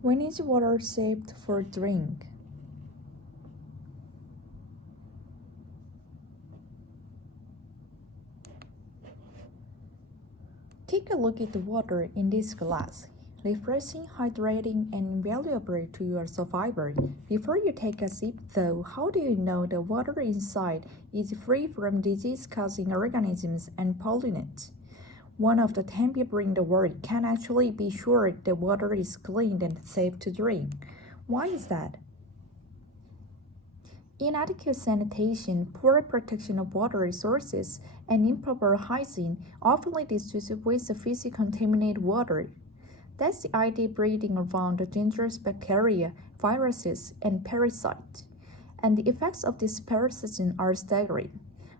When is water safe for drink? Take a look at the water in this glass. Refreshing, hydrating, and invaluable to your survivor. Before you take a sip, though, how do you know the water inside is free from disease-causing organisms and pollutants? One of the 10 people in the world can actually be sure the water is clean and safe to drink. Why is that? Inadequate sanitation, poor protection of water resources, and improper hygiene often lead to waste of physically contaminated water. That's the idea breeding around the dangerous bacteria, viruses, and parasites. And the effects of this parasitism are staggering.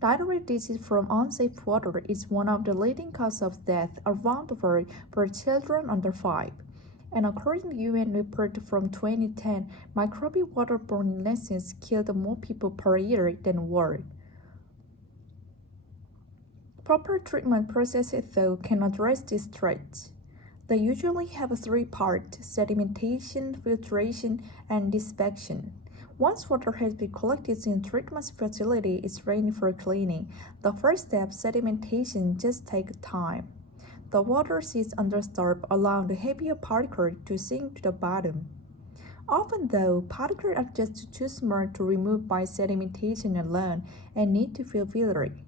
Diarrheal disease from unsafe water is one of the leading causes of death around the world for children under 5. And according to the UN report from 2010, microbial waterborne illnesses killed more people per year than war. Proper treatment processes, though, can address these threats. They usually have 3 parts: sedimentation, filtration, and disinfection. Once water has been collected in a treatment facility, it's ready for cleaning. The first step, sedimentation, just takes time. The water sits undisturbed, allowing the heavier particles to sink to the bottom. Often, though, particles are just too small to remove by sedimentation alone and need to feel filtered.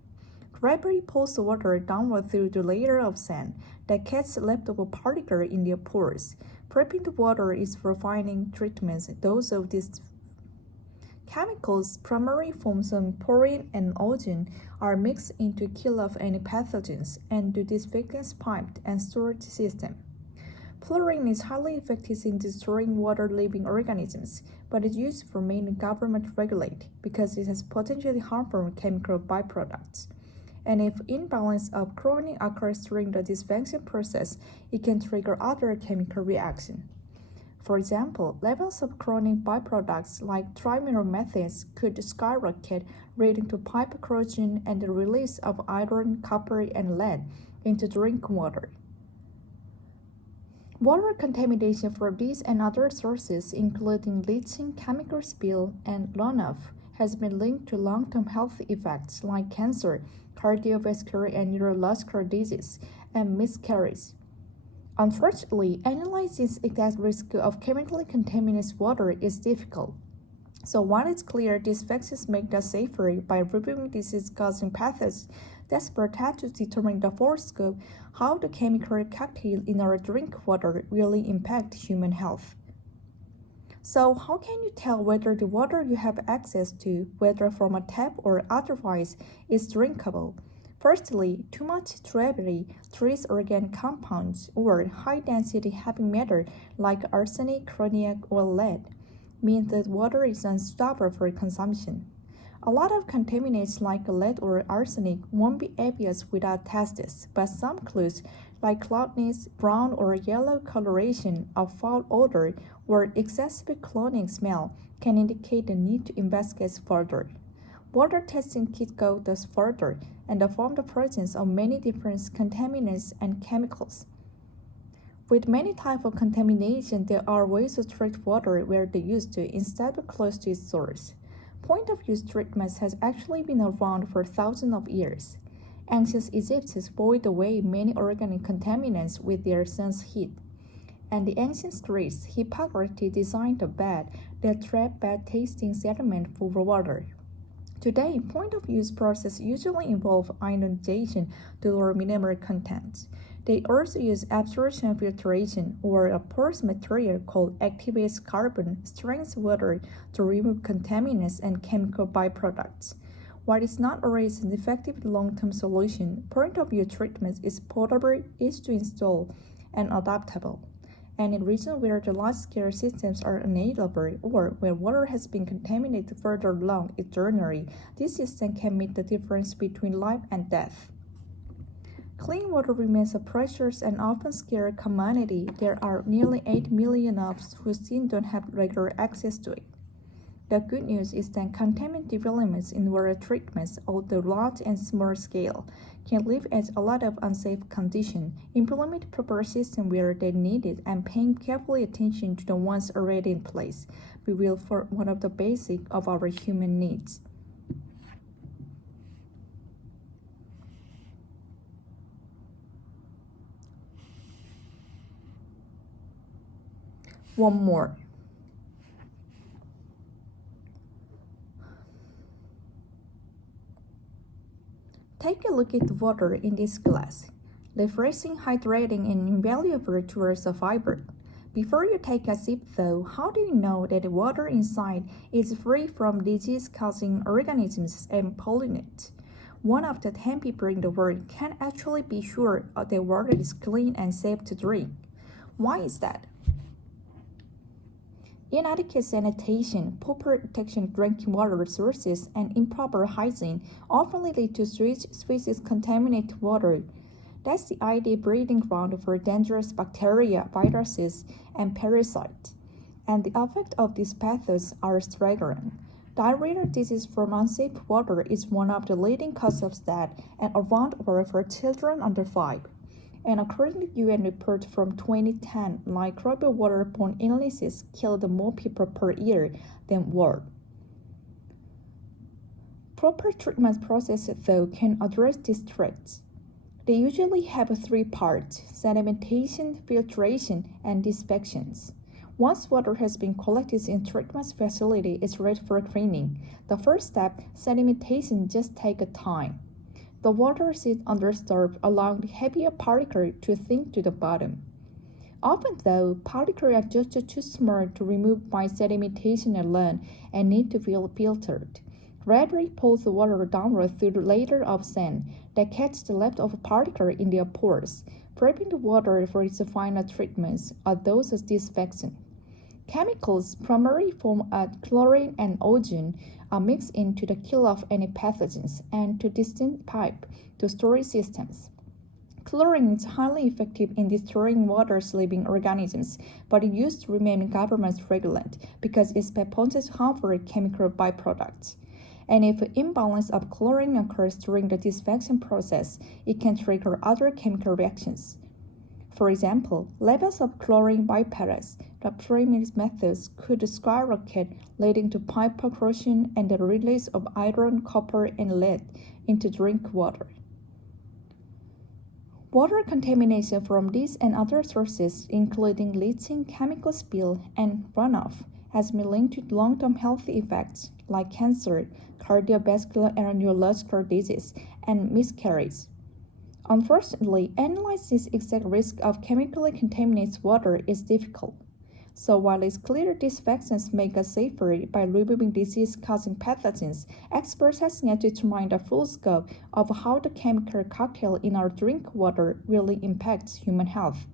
Gravity pulls the water downward through the layer of sand that catches leftover particles in their pores. Prepping the water is for refining treatments. Those of these chemicals, primary forms of chlorine and ozone, are mixed in to kill off any pathogens and to disinfect piped and storage system. Fluorine is highly effective in destroying water-living organisms, but is used for many government regulate because it has potentially harmful chemical byproducts. And if imbalance of chlorine occurs during the disinfection process, it can trigger other chemical reactions. For example, levels of chlorine byproducts like trimethyls could skyrocket, leading to pipe corrosion and the release of iron, copper, and lead into drinking water. Water contamination from these and other sources, including leaching, chemical spill, and runoff, has been linked to long-term health effects like cancer, cardiovascular and neurological disease, and miscarriage. Unfortunately, analyzing the exact risk of chemically contaminated water is difficult. So while it's clear disinfectants make us safer by removing disease-causing pathogens, that's important to determine the full scope how the chemical cocktail in our drinking water really impact human health. So how can you tell whether the water you have access to, whether from a tap or otherwise, is drinkable? Firstly, too much turbidity, trace organic compounds, or high-density heavy matter like arsenic, cognac, or lead means that water is unsuitable for consumption. A lot of contaminants like lead or arsenic won't be obvious without tests, but some clues like cloudiness, brown or yellow coloration, a foul odor, or excessive cloying smell can indicate the need to investigate further. Water testing kits go thus further and affirm the presence of many different contaminants and chemicals. With many types of contamination, there are ways to treat water where they used to instead of close to its source. Point-of-use treatments has actually been around for thousands of years. Ancient Egyptians boiled away many organic contaminants with their sun's heat. And the ancient Greeks, Hippocrates designed a bed that trapped bad-tasting sediment for water. Today, point-of-use processes usually involve ionization to lower mineral content. They also use absorption filtration, or a porous material called activated carbon strengthens water to remove contaminants and chemical byproducts. While it's not always an effective long-term solution, point-of-use treatment is portable, easy to install, and adaptable. And in regions where the large-scale systems are unavailable or where water has been contaminated further along its journey, this system can make the difference between life and death. Clean water remains a precious and often scarce commodity. There are nearly 8 million of us who still don't have regular access to it. The good news is that contaminant developments in water treatments, although large and small scale, can live as a lot of unsafe conditions. Implement proper systems where they needed and paying carefully attention to the ones already in place. We will for one of the basic of our human needs. One more. Take a look at the water in this glass. Refreshing, hydrating, and invaluable towards the fiber. Before you take a sip though, how do you know that the water inside is free from disease-causing organisms and pollutants? One of the 10 people in the world can actually be sure that water is clean and safe to drink. Why is that? Inadequate sanitation, poor protection of drinking water sources, and improper hygiene often lead to species contaminated water. That's the ideal breeding ground for dangerous bacteria, viruses, and parasites. And the effects of these pathogens are staggering. Diarrheal disease from unsafe water is one of the leading causes of death and around the world for children under 5. And according to UN report from 2010, microbial waterborne illnesses killed more people per year than war. Proper treatment processes, though, can address these threats. They usually have 3 parts: sedimentation, filtration, and disinfections. Once water has been collected in treatment facility, it's ready for cleaning. The first step, sedimentation, just takes time. The water sits undisturbed, allowing the heavier particles to sink to the bottom. Often, though, particles are just too small to remove by sedimentation alone and need to be filtered. Gravity pulls the water downward through the layer of sand that catches the leftover particles in their pores, prepping the water for its final treatments, or those as disinfection. Chemicals, primarily from chlorine and ozone, are mixed in to kill off any pathogens and to disinfect the storage systems. Chlorine is highly effective in destroying water's living organisms, but it used to remain government regulant because it poses harmful chemical byproducts. And if an imbalance of chlorine occurs during the disinfection process, it can trigger other chemical reactions. For example, levels of chlorine bypass the previous methods could skyrocket, leading to pipe corrosion and the release of iron, copper, and lead into drink water. Water contamination from these and other sources, including leaching, chemical spill, and runoff, has been linked to long-term health effects like cancer, cardiovascular and neurological disease, and miscarriage. Unfortunately, analyzing this exact risk of chemically contaminated water is difficult. So while it's clear disinfectants make us safer by removing disease-causing pathogens, experts have yet to determine the full scope of how the chemical cocktail in our drinking water really impacts human health.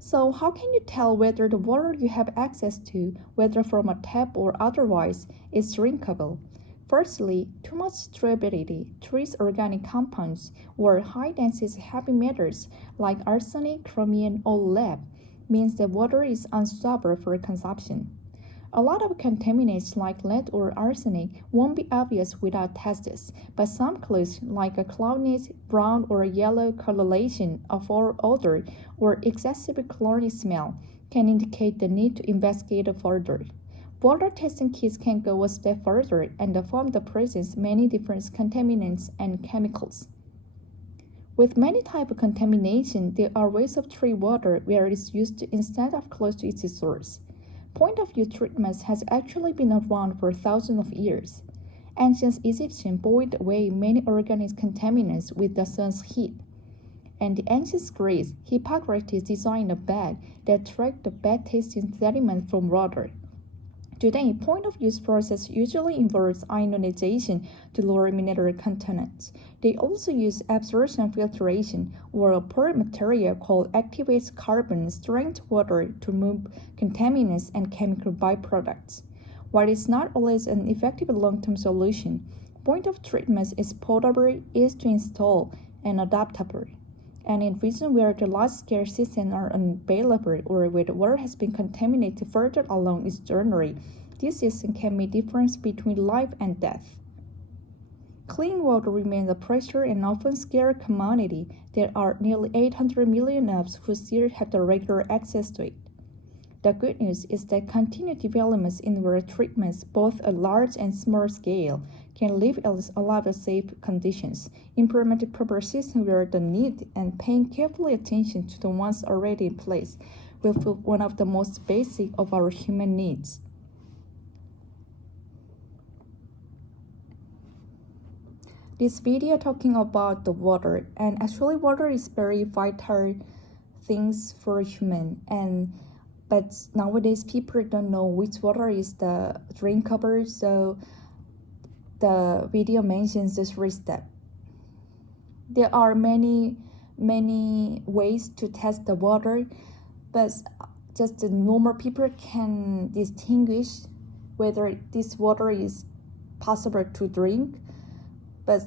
So how can you tell whether the water you have access to, whether from a tap or otherwise, is drinkable? Firstly, too much turbidity, trace organic compounds, or high-density heavy metals like arsenic, chromium, or lead means the water is unsuitable for consumption. A lot of contaminants like lead or arsenic won't be obvious without tests, but some clues like a cloudiness, brown or yellow coloration, a foul odor, or excessive chlorine smell can indicate the need to investigate further. Water testing kits can go a step further and affirm the presence of many different contaminants and chemicals. With many types of contamination, there are ways to treat water where it is used instead of close to its source. Point-of-use treatments has actually been around for thousands of years. Ancient Egyptians boiled away many organic contaminants with the sun's heat. And the ancient Greeks, Hippocrates designed a bag that tracked the bad-tasting sediment from water. Today, point-of-use process usually involves ionization to lower mineral content. They also use absorption filtration, or a poor material called activated carbon strength water to remove contaminants and chemical byproducts. While it's not always an effective long-term solution, point-of treatment is portable, easy to install, and adaptable. And in regions where the large-scale systems are unavailable or where the water has been contaminated further along its journey, This season can make difference between life and death. Clean water remains a precious and often scarce commodity. There are nearly 800 million of us who still have the regular access to it. The good news is that continued developments in water treatments, both at large and small scale, can live a lot of safe conditions, implement proper systems where the need, and paying carefully attention to the ones already in place will fulfill one of the most basic of our human needs. This video talking about the water, and actually water is very vital things for human, but nowadays people don't know which water is the drinkable, so the video mentions the 3 steps. There are many ways to test the water, but just the normal people can distinguish whether this water is possible to drink. But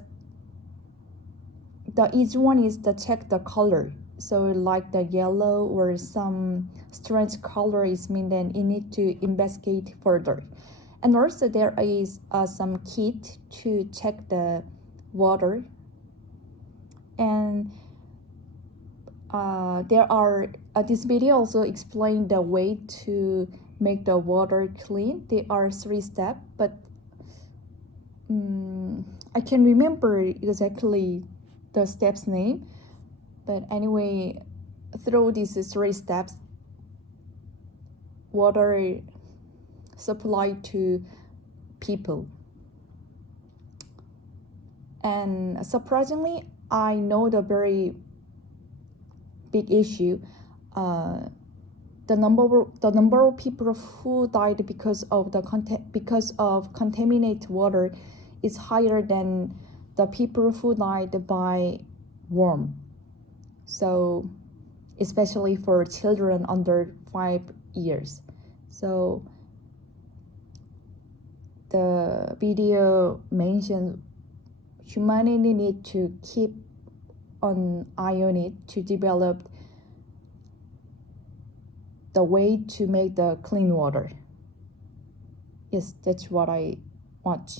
the easy one is to check the color. So like the yellow or some strange color is mean then you need to investigate further. And also there is some kit to check the water. And this video also explain the way to make the water clean. There are 3 steps, but I can remember exactly the steps name, but anyway, through these 3 steps, water supply to people. And surprisingly, I know the very big issue. The number of people who died because of contaminated water is higher than the people who died by worm. So especially for children under 5 years. So the video mentioned humanity need to keep an eye on it to develop the way to make the clean water. Yes, that's what I watch.